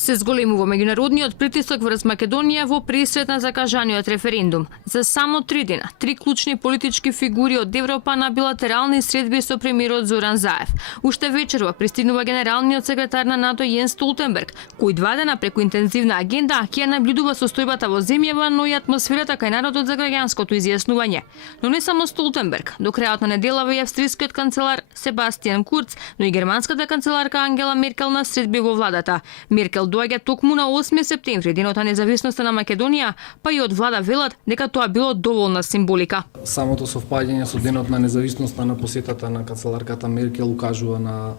Се зголемува меѓународниот притисок врз Македонија во пресред на закажаниот референдум. За само 3 дена, 3 клучни политички фигури од Европа на билатерални средби со премиерот Зоран Заев. Уште вечерва пристигнува генералниот секретар на НАТО Јенс Столтенберг, кој 2 дена преку интензивна агенда ќе наблюдува состојбата во земјава, но и атмосферата кај народот за граѓанското изјаснување. Но не само Столтенберг, до крајот на неделава и австрискиот канцелар Себастијан Курц, но и германската канцеларка Ангела Меркел на средби во владата. Меркел доаѓа токму на 8 септември, денот на независноста на Македонија, па и од влада велат дека тоа било доволна символика. Самото совпаѓање со денот на независноста на посетата на канцеларката Меркел укажува на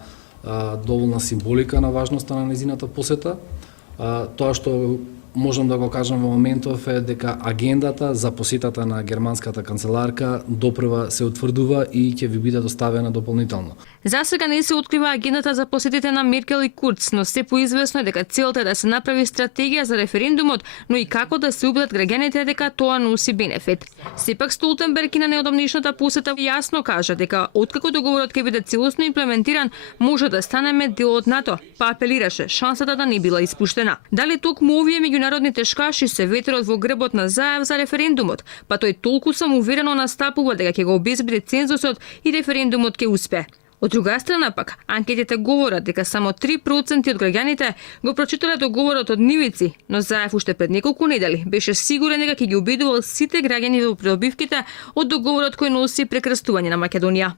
доволна символика на важноста на незината посета. Тоа што можам да го кажам во моментов е дека агендата за посетата на германската канцеларка допрва се утврдува и ќе ви биде доставена дополнително. За сега не се открива агендата за посетите на Меркел и Курц, но се поизвестно е дека целта е да се направи стратегија за референдумот, но и како да се убедат граѓаните дека тоа носи бенефит. Сепак Столтенберг и на неодамнешната посета јасно кажа дека откако договорот ќе биде целосно имплементиран, може да станеме дел од НАТО, па апелираше шансата да не била испуштена. Дали токму овие меѓународни тешкаши се ветерот во грбот на Заев за референдумот, па тој толку самоуверено настапува дека ќе го обезбеди цензусот и референдумот ќе успе. Од друга страна пак, анкетите говорат дека само 3% од граѓаните го прочитале договорот од нивици, но Заев уште пред неколку недели беше сигурен дека ќе ги убедувал сите граѓани во придобивките од договорот кој носи прекрстување на Македонија.